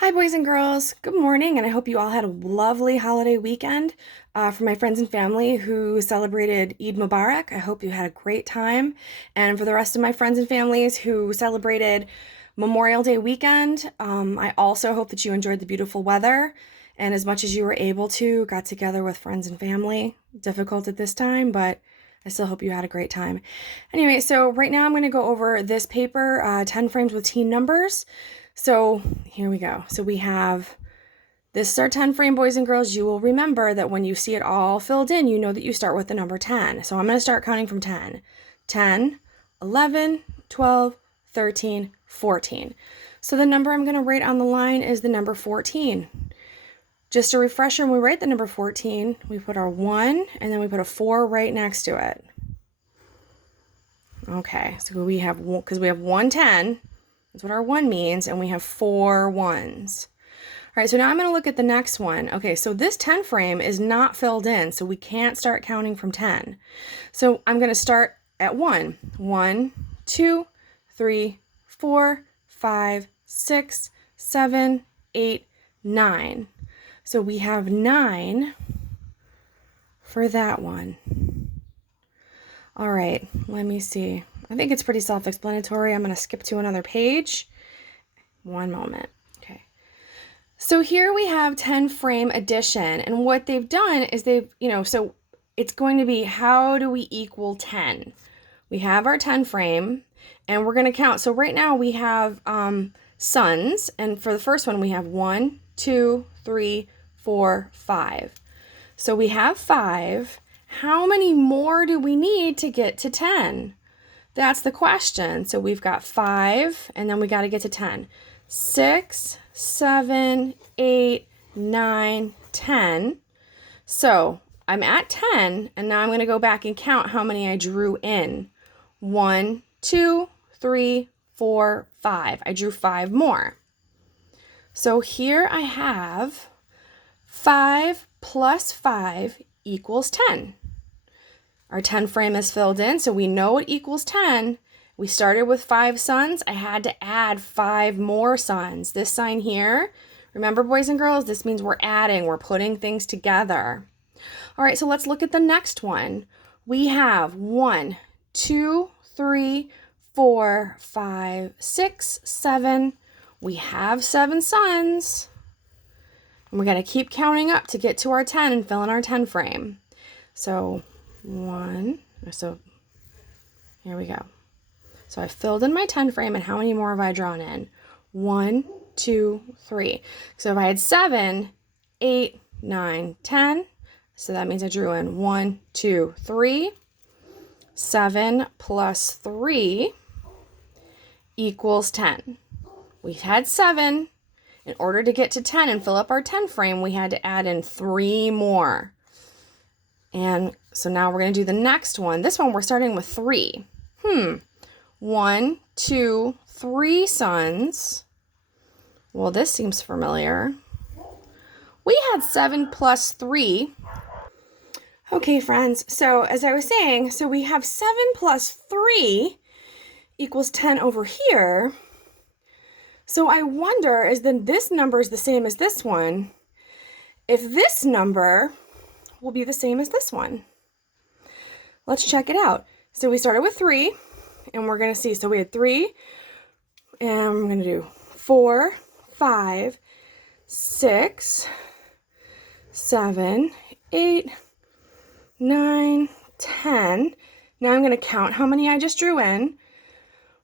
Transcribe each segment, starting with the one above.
Hi, boys and girls. Good morning, and I hope you all had a lovely holiday weekend. For my friends and family who celebrated Eid Mubarak, I hope you had a great time. And for the rest of my friends and families who celebrated Memorial Day weekend, I also hope that you enjoyed the beautiful weather and as much as you were able to, got together with friends and family. Difficult at this time, but I still hope you had a great time. Anyway, so right now I'm going to go over this paper, 10 frames with teen numbers. So here we go. So we have, this is our 10 frame, boys and girls. You will remember that when you see it all filled in, you know that you start with the number 10. So I'm going to start counting from 10. 10, 11, 12, 13, 14. So the number I'm going to write on the line is the number 14. Just a refresher, when we write the number 14, we put our 1 and then we put a 4 right next to it. Okay, so we have, because we have 110, that's what our 1 means, and we have 4 ones. All right, so now I'm going to look at the next one. Okay, so this 10 frame is not filled in, so we can't start counting from 10. So I'm going to start at 1. 1, 2, 3, 4, 5, 6, 7, 8, 9. So we have 9 for that one. All right, let me see. I think it's pretty self-explanatory. I'm going to skip to another page. One moment. Okay. So here we have 10 frame addition, and what they've done is so it's going to be, how do we equal 10? We have our 10 frame, and we're going to count. So right now we have sons, and for the first one we have 1, 2, 3, 4, 5. So we have 5. How many more do we need to get to 10? That's the question. So we've got 5, and then we got to get to 10. 6, 7, 8, 9, 10. So I'm at 10, and now I'm going to go back and count how many I drew in. 1, 2, 3, 4, 5. I drew 5 more. So here I have 5 plus 5 equals 10. Our 10 frame is filled in, so we know it equals 10. We started with 5 sons. I had to add 5 more sons. This sign here, remember, boys and girls, this means we're adding, we're putting things together. All right, so let's look at the next one. We have 1, 2, 3, 4, 5, 6, 7. We have 7 sons. And we're going to keep counting up to get to our 10 and fill in our 10 frame. So so here we go. So I filled in my 10 frame, and how many more have I drawn in? 1, 2, 3. So if I had 7, 8, 9, 10, so that means I drew in 1, 2, 3. 7 plus 3 equals 10. We had 7. In order to get to 10 and fill up our 10 frame, we had to add in 3 more. And so now we're going to do the next one. This one we're starting with 3. 1, 2, 3 sons. Well, this seems familiar. We had 7 plus 3. Okay, friends, so as I was saying, so we have 7 plus 3 equals 10 over here. So I wonder, is then this number is the same as this one, if this number will be the same as this one. Let's check it out. So we started with 3, and we're going to see, so we had 3, and I'm going to do 4, 5, 6, 7, 8, 9, 10. Now I'm going to count how many I just drew in.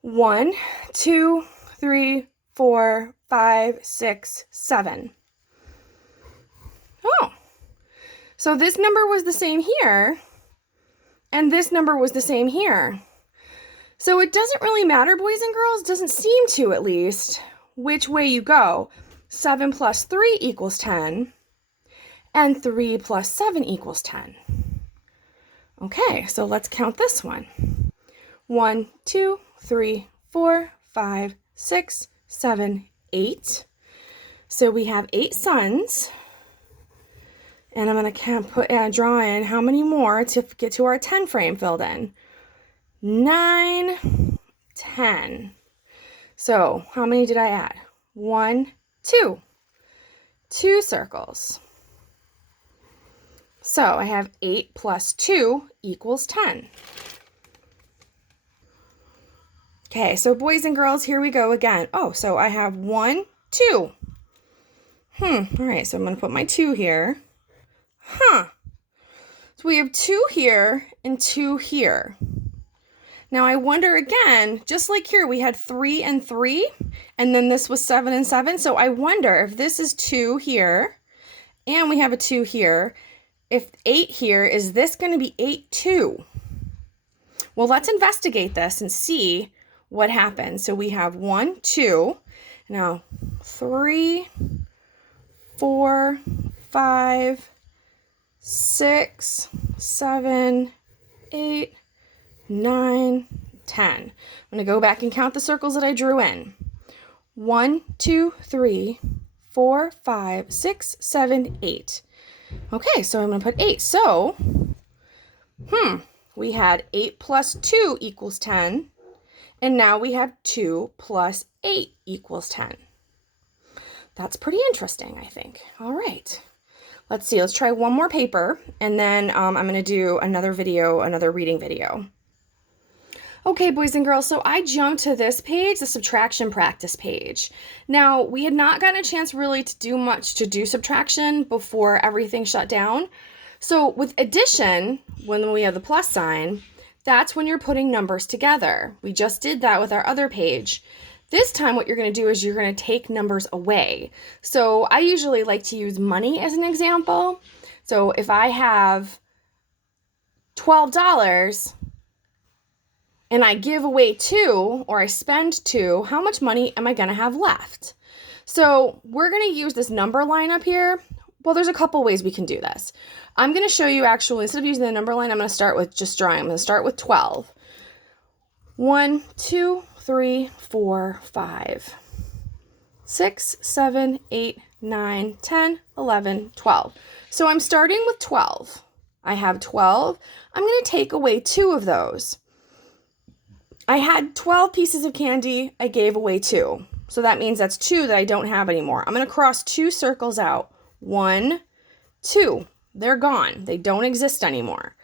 1, 2, 3, 4, 5, 6, 7. Oh, so this number was the same here, and this number was the same here. So it doesn't really matter, boys and girls, doesn't seem to at least, which way you go. 7 plus 3 equals 10, and 3 plus 7 equals 10. Okay, so let's count this one. 1, 2, 3, 4, 5, 6, 7, 8. So we have 8 sons. And I'm going to draw in how many more to get to our 10 frame filled in. 9, 10. So how many did I add? 1, 2. 2 circles. So I have 8 plus 2 equals 10. Okay, so boys and girls, here we go again. Oh, so I have 1, 2. All right, so I'm going to put my 2 here. So we have 2 here and 2 here. Now I wonder again, just like here, we had 3 and 3, and then this was 7 and 7. So I wonder if this is 2 here, and we have a 2 here, if 8 here, is this going to be 8 too? Well, let's investigate this and see what happens. So we have 1, 2, now 3, 4, 5, 6, 7, 8, 9, 10. I'm going to go back and count the circles that I drew in. 1, 2, 3, 4, 5, 6, 7, 8. Okay, so I'm going to put 8. So, we had 8 plus 2 equals 10. And now we have 2 plus 8 equals 10. That's pretty interesting, I think. All right. Let's see. Let's try one more paper, and then I'm going to do another video, another reading video. Okay, boys and girls, so I jumped to this page, the subtraction practice page. Now, we had not gotten a chance really to do much to do subtraction before everything shut down. So with addition, when we have the plus sign, that's when you're putting numbers together. We just did that with our other page. This time what you're going to do is you're going to take numbers away. So I usually like to use money as an example. So if I have $12 and I give away 2 or I spend 2, how much money am I going to have left? So we're going to use this number line up here. Well, there's a couple ways we can do this. I'm going to show you actually, instead of using the number line, I'm going to start with just drawing. I'm going to start with 12. 1, 2, 3, 4, 5, 6, 7, 8, 9, 10, 11, 12. So I'm starting with 12. I have 12. I'm going to take away 2 of those. I had 12 pieces of candy. I gave away 2. So that means that's 2 that I don't have anymore. I'm going to cross 2 circles out. 1, 2. They're gone. They don't exist anymore.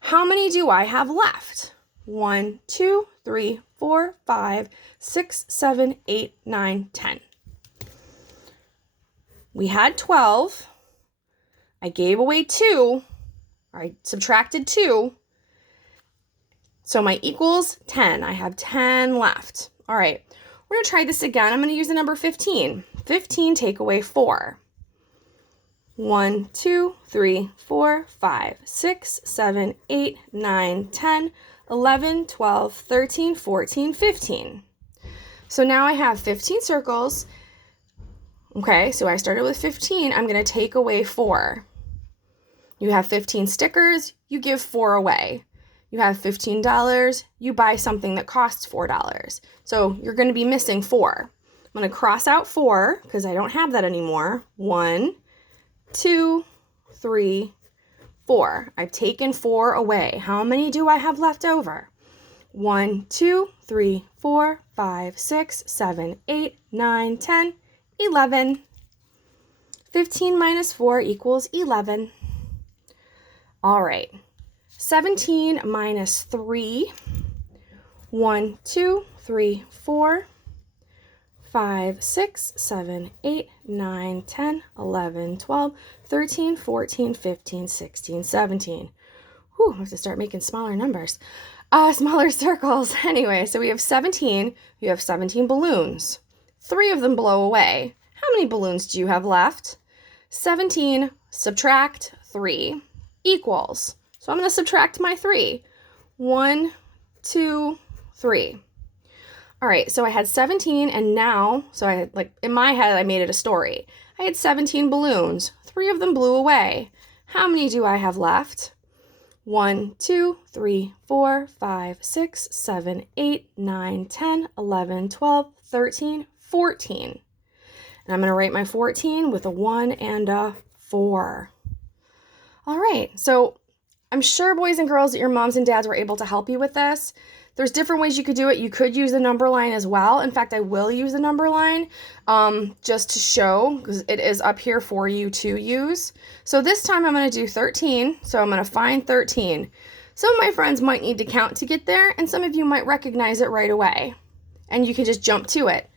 How many do I have left? 1, 2, 3, 4, 5, 6, 7, 8, 9, 10. We had 12. I gave away 2. I subtracted 2. So my equals 10. I have 10 left. All right. We're going to try this again. I'm going to use the number 15. 15 take away 4. 1, 2, 3, 4, 5, 6, 7, 8, 9, 10, 11, 12, 13, 14, 15. So now I have 15 circles. Okay, so I started with 15. I'm going to take away 4. You have 15 stickers. You give 4 away. You have $15. You buy something that costs $4. So you're going to be missing 4. I'm going to cross out 4 because I don't have that anymore. 1, 2, 3, 4. I've taken 4 away. How many do I have left over? 1, 2, 3, 4, 5, 6, 7, 8, 9, 10, 11. 15 minus 4 equals 11. All right. 17 minus 3. 1, 2, 3, 4, 5, 6, 7, 8, 9, 10, 11, 12, 13, 14, 15, 16, 17. Whew, I have to start making smaller numbers. Smaller circles. Anyway, so we have 17. You have 17 balloons. 3 of them blow away. How many balloons do you have left? 17 subtract 3 equals. So I'm going to subtract my 3. 1, 2, 3. All right, so I had 17, and now, so I had, like, in my head, I made it a story. I had 17 balloons. 3 of them blew away. How many do I have left? 1, 2, 3, 4, 5, 6, 7, 8, 9, 10, 11, 12, 13, 14. And I'm going to write my 14 with a 1 and a 4. All right, so I'm sure, boys and girls, that your moms and dads were able to help you with this. There's different ways you could do it. You could use the number line as well. In fact, I will use the number line just to show, because it is up here for you to use. So this time I'm going to do 13. So I'm going to find 13. Some of my friends might need to count to get there, and some of you might recognize it right away, and you can just jump to it.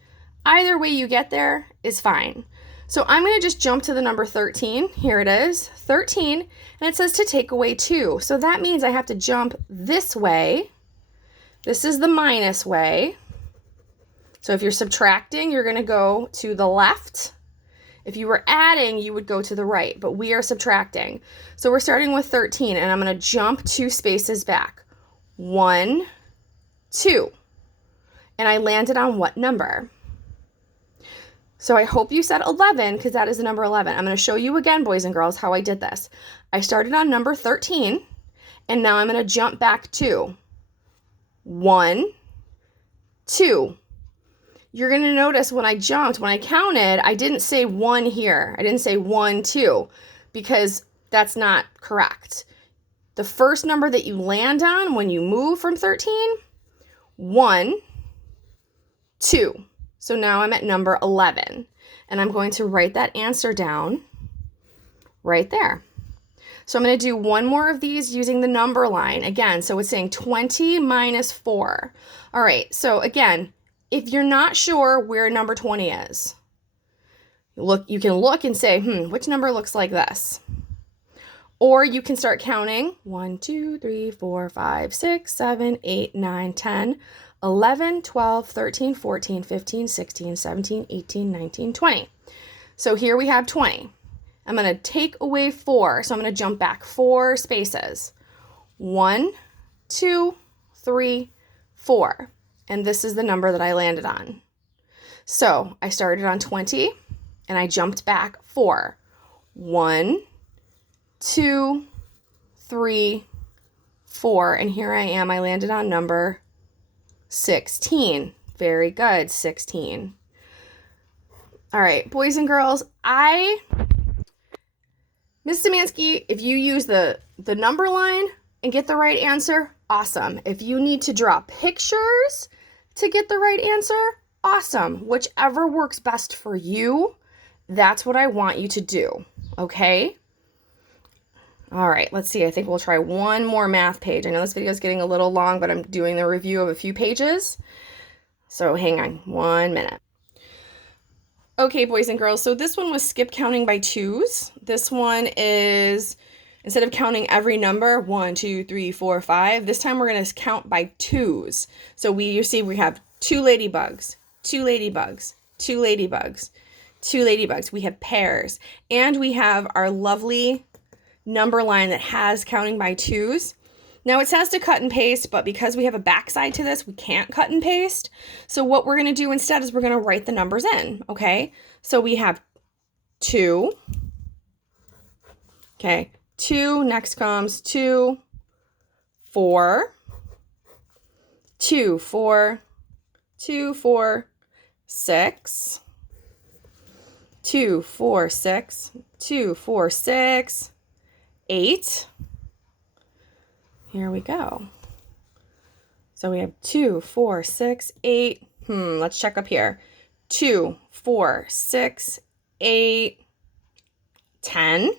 Either way you get there is fine. So I'm going to just jump to the number 13. Here it is, 13, and it says to take away 2. So that means I have to jump this way. This is the minus way. So if you're subtracting, you're going to go to the left. If you were adding, you would go to the right, but we are subtracting. So we're starting with 13, and I'm going to jump 2 spaces back. 1, 2. And I landed on what number? So I hope you said 11, because that is the number 11. I'm going to show you again, boys and girls, how I did this. I started on number 13, and now I'm going to jump back 2. 1, 2. You're going to notice when I jumped, when I counted, I didn't say 1 here. I didn't say 1, 2, because that's not correct. The first number that you land on when you move from 13, 1, 2. So now I'm at number 11, and I'm going to write that answer down right there. So I'm going to do one more of these using the number line again. So it's saying 20 minus 4. All right, so again, if you're not sure where number 20 is, you can look and say, which number looks like this? Or you can start counting 1, 2, 3, 4, 5, 6, 7, 8, 9, 10, 11, 12, 13, 14, 15, 16, 17, 18, 19, 20. So here we have 20. I'm going to take away 4, so I'm going to jump back 4 spaces. 1, 2, 3, 4. And this is the number that I landed on. So I started on 20, and I jumped back 4. 1, 2, 3, 4. And here I am. I landed on number 16. Very good, 16. All right, boys and girls, Ms. Szymanski, if you use the number line and get the right answer, awesome. If you need to draw pictures to get the right answer, awesome. Whichever works best for you, that's what I want you to do, okay? All right, let's see. I think we'll try one more math page. I know this video is getting a little long, but I'm doing the review of a few pages. So hang on 1 minute. Okay, boys and girls, so this one was skip counting by 2s. This one is, instead of counting every number, 1, 2, 3, 4, 5, this time we're going to count by 2s. So you see we have 2 ladybugs, 2 ladybugs, 2 ladybugs, 2 ladybugs. We have pairs, and we have our lovely number line that has counting by 2s. Now it says to cut and paste, but because we have a backside to this, we can't cut and paste. So what we're going to do instead is we're going to write the numbers in, okay? So we have 2. Okay, 2, next comes 2, 4, 2, 4, 2, 4, 6, 2, 4, 6, 2, 4, 6, 8. Here we go. So we have 2, 4, 6, 8. Let's check up here. 2, 4, 6, 8, 10.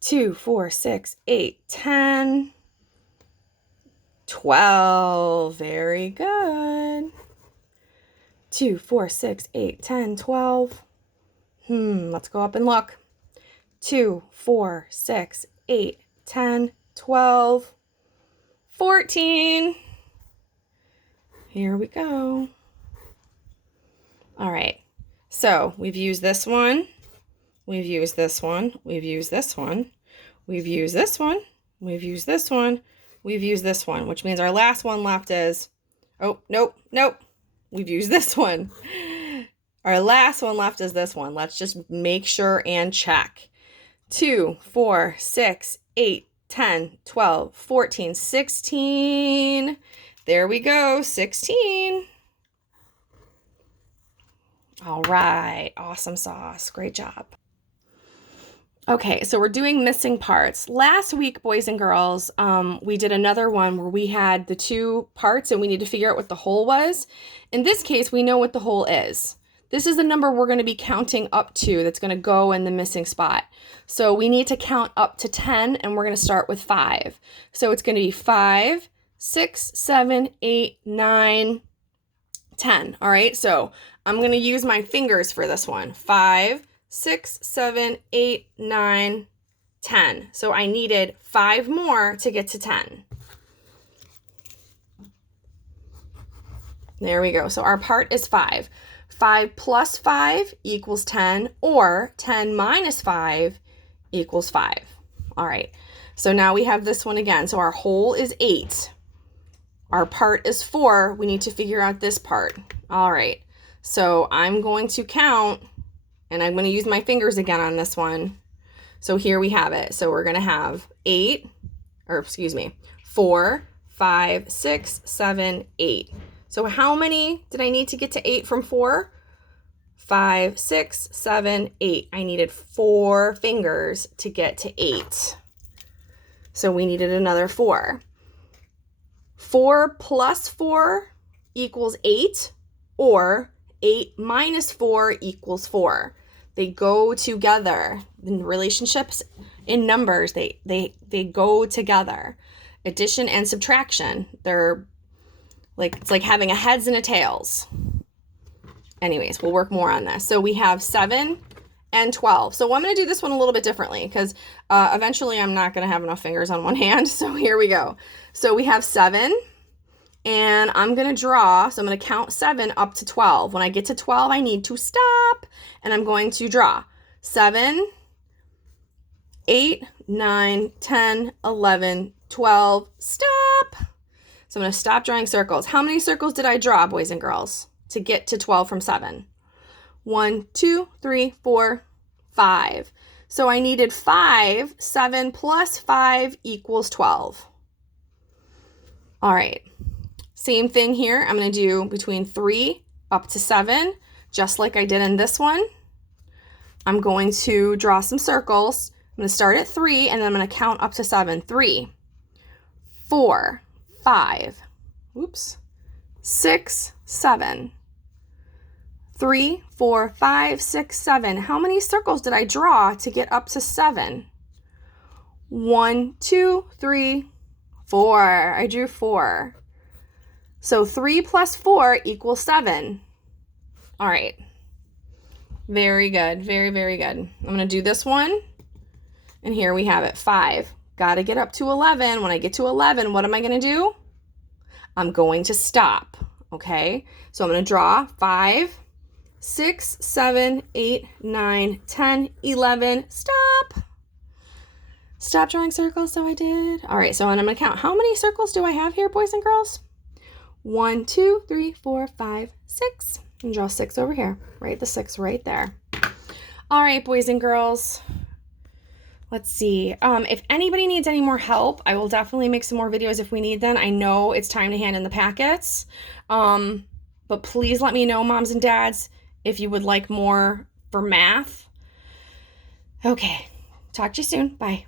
2, 4, 6, 8, 10. 12. Very good. 2, 4, 6, 8, 10, 12. Let's go up and look. 2, 4, 6, 8, 10, 12, 14. Here we go. All right. So we've used this one. We've used this one. We've used this one. We've used this one. We've used this one. We've used this one, which means our last one left is, oh, nope. We've used this one. Our last one left is this one. Let's just make sure and check. 2, 4, 6, 8, 10, 12, 14, 16. There we go, 16. All right, awesome sauce. Great job. Okay, so we're doing missing parts. Last week, boys and girls, we did another one where we had the 2 parts and we need to figure out what the whole was. In this case, we know what the whole is. This is the number we're going to be counting up to that's going to go in the missing spot. So we need to count up to 10, and we're going to start with 5. So it's going to be 5, 6, 7, 8, 9, 10. All right, so I'm going to use my fingers for this one. 5, 6, 7, 8, 9, 10. So I needed 5 more to get to 10. There we go. So our part is 5. 5 plus 5 equals 10, or 10 minus 5 equals 5. All right. So now we have this one again. So our whole is 8. Our part is 4. We need to figure out this part. All right. So I'm going to count, and I'm going to use my fingers again on this one. So here we have it. So we're going to have 4, 5, 6, 7, 8. So how many did I need to get to 8 from 4? 5, 6, 7, 8. I needed 4 fingers to get to 8. So we needed another 4. 4 plus 4 equals 8, or 8 minus 4 equals 4. They go together. In relationships, in numbers, they go together. Addition and subtraction, they're like, it's like having a heads and a tails. Anyways, we'll work more on this. So we have 7 and 12. So I'm going to do this one a little bit differently because eventually I'm not going to have enough fingers on one hand. So here we go. So we have 7, and I'm going to draw. So I'm going to count 7 up to 12. When I get to 12, I need to stop, and I'm going to draw 7, 8, 9, 10, 11, 12, stop. So I'm going to stop drawing circles. How many circles did I draw, boys and girls, to get to 12 from 7? 1, 2, 3, 4, 5. So I needed 5. 7 plus 5 equals 12. All right. Same thing here. I'm going to do between 3 up to 7, just like I did in this one. I'm going to draw some circles. I'm going to start at 3, and then I'm going to count up to 7. 3, 4, 5, 6, 7. 3, 4, 5, 6, 7. How many circles did I draw to get up to 7? 1, 2, 3, 4. I drew 4. So 3 plus 4 equals 7. All right. Very good. Very, very good. I'm going to do this one. And here we have it. 5. Got to get up to 11. When I get to 11, what am I going to do? I'm going to stop. Okay. So I'm going to draw 5, 6, 7, 8, 9, 10, 11. Stop. Stop drawing circles. So I did. All right. So I'm going to count. How many circles do I have here, boys and girls? 1, 2, 3, 4, 5, 6. And draw 6 over here. Write the 6 right there. All right, boys and girls. Let's see. If anybody needs any more help, I will definitely make some more videos if we need them. I know it's time to hand in the packets. But please let me know, moms and dads, if you would like more for math. Okay. Talk to you soon. Bye.